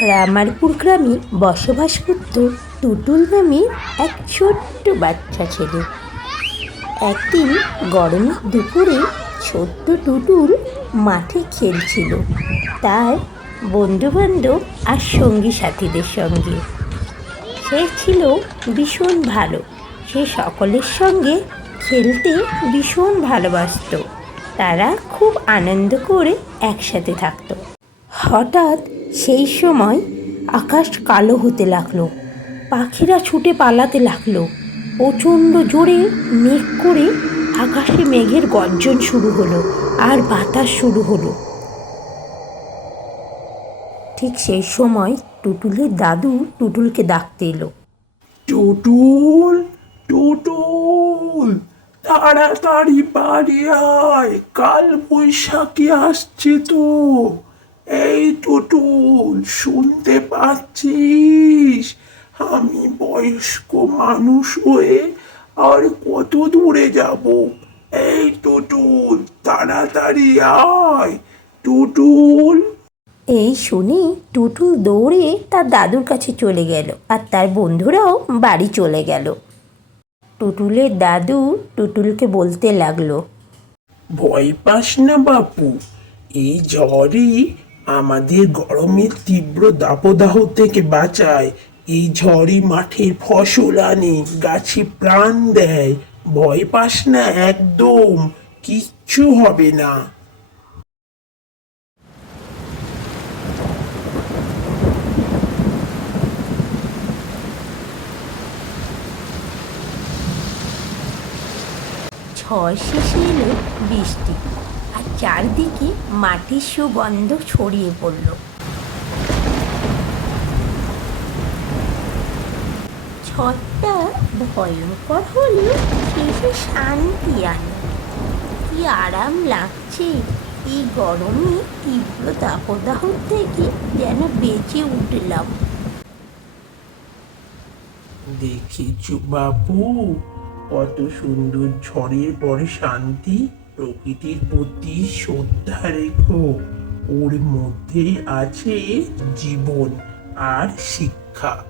রামারপুর গ্রামে বসবাস করত টুটুল নামে এক ছোট্ট বাচ্চা ছেলে। একদিন গরমের দুপুরে ছোট্ট টুটুল মাঠে খেলছিল। তার বন্ধুবান্ধব আর সঙ্গী সাথীদের সঙ্গে। সে ছিল ভীষণ ভালো। সে সকলের সঙ্গে খেলতে ভীষণ ভালোবাসতো। তারা খুব আনন্দ করে একসাথে থাকত। হঠাৎ সেই সময় আকাশ কালো হতে লাগল। পাখিরা ছুটে পালাতে লাগল। প্রচণ্ড জোরে মেঘ করে আকাশে মেঘের গর্জন শুরু হলো আর বাতাস শুরু হলো। ঠিক সেই সময় টুটুলের দাদু টুটুলকে ডাকতে এলো। টুটুল টুটুল, তাড়াতাড়ি বাড়ি আয়, কাল বৈশাখী আসছে তো। এই টুটুল শুনতে পাচ্ছিস? আমি বয়স্ক মানুষ হয়ে আর কত দূরে যাব? এই টুটুল তাড়াতাড়ি আয়। টুটুল! এই শুনে টুটুল দৌড়ে তার দাদুর কাছে চলে গেল আর তার বন্ধুরাও বাড়ি চলে গেল। টুটুলের দাদু টুটুলকে বলতে লাগল ভয় পাস না বাপু এই ঝড়ই আমাদের গরমের তীব্র দাপদাহ থেকে বাঁচায়। এই ঝড়ই মাঠের ফসল আনে, গাছে প্রাণ দেয়। ভয় পাস না একদম, কিচ্ছু হবে না। ঝড় শেষে এলো বৃষ্টি। চারদিকে মাটির সুগন্ধ ছড়িয়ে পড়ল। ঝড়টা ভয়ঙ্কর হলেও শেষে শান্তি আনে। কি আরাম লাগছে এই গরমে তীব্র দাপদাহ থেকে যেন বেঁচে উঠলাম। দেখেছ বাপু, কত সুন্দর ঝড়ের পরে শান্তি। প্রকৃতির প্রতি শ্রদ্ধা রেখো। ওর মধ্যে আছে জীবন আর শিক্ষা।